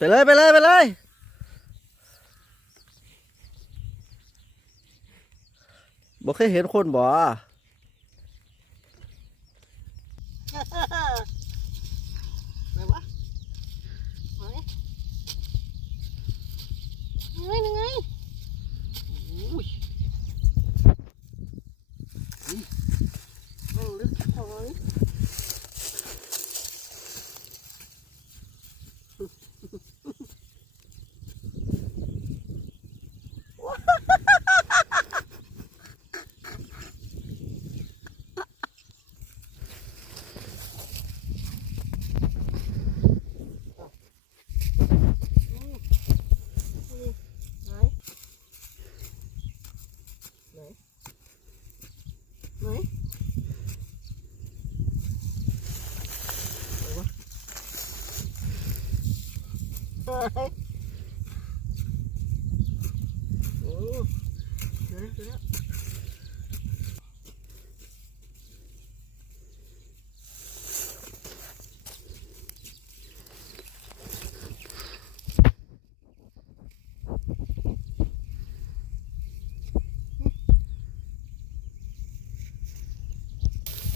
ไปเลยไปเลยไปเลยบอกเคยเห็นคนบ่ ไหนวะไหนไหนยังไงอุ้ยนี่มันลึกเท่าไหร่ ไหนไหนไหนไหนวะไหน โอ้เดี๋ยวนะเดี๋ยวนะ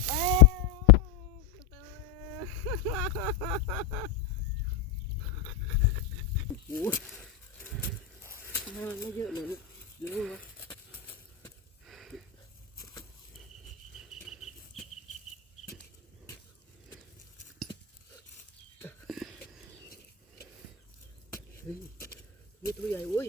เอ้ยโอ้ย ให้มันไม่เยอะเลยลูกเยอะเฮ้ยนี่ตัวใหญ่เว้ย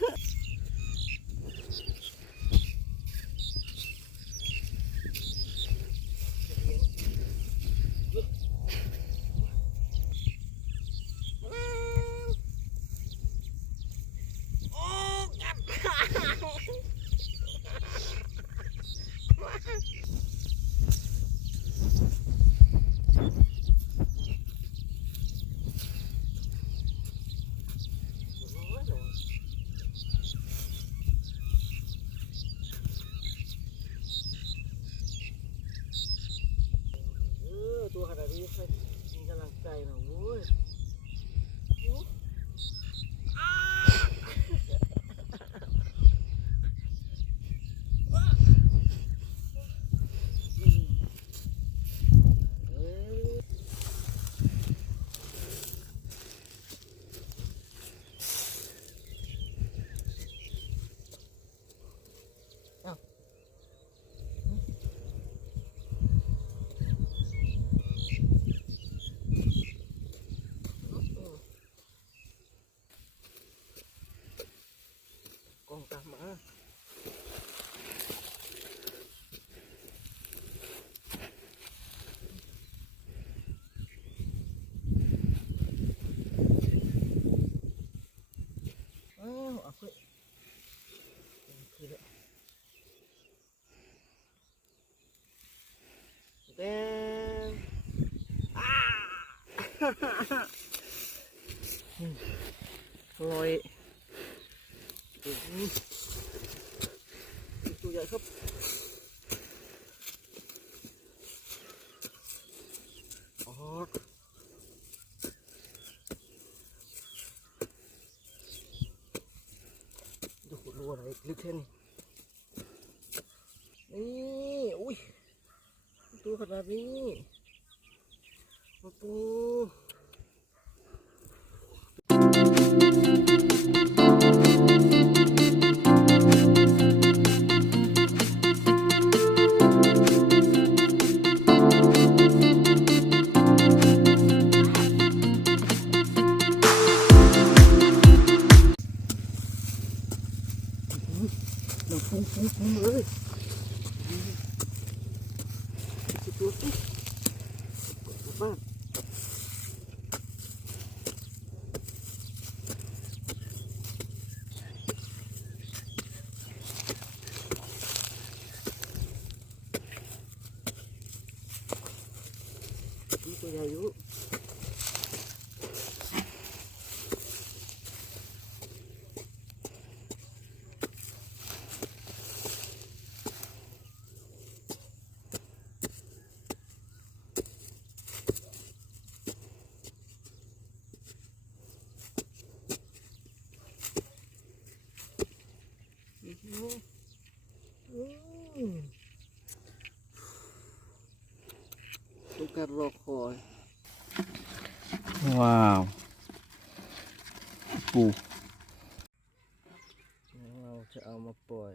แดงอ้าลอยอื้อหือตัวใหญ่ครับดูดูอะไรลึกแค่นี้นี่ ตัวขนาดนี้โอ้โห 豆油，油，嗯。 การรอคอย ว้าวปูเราจะเอามาปล่อย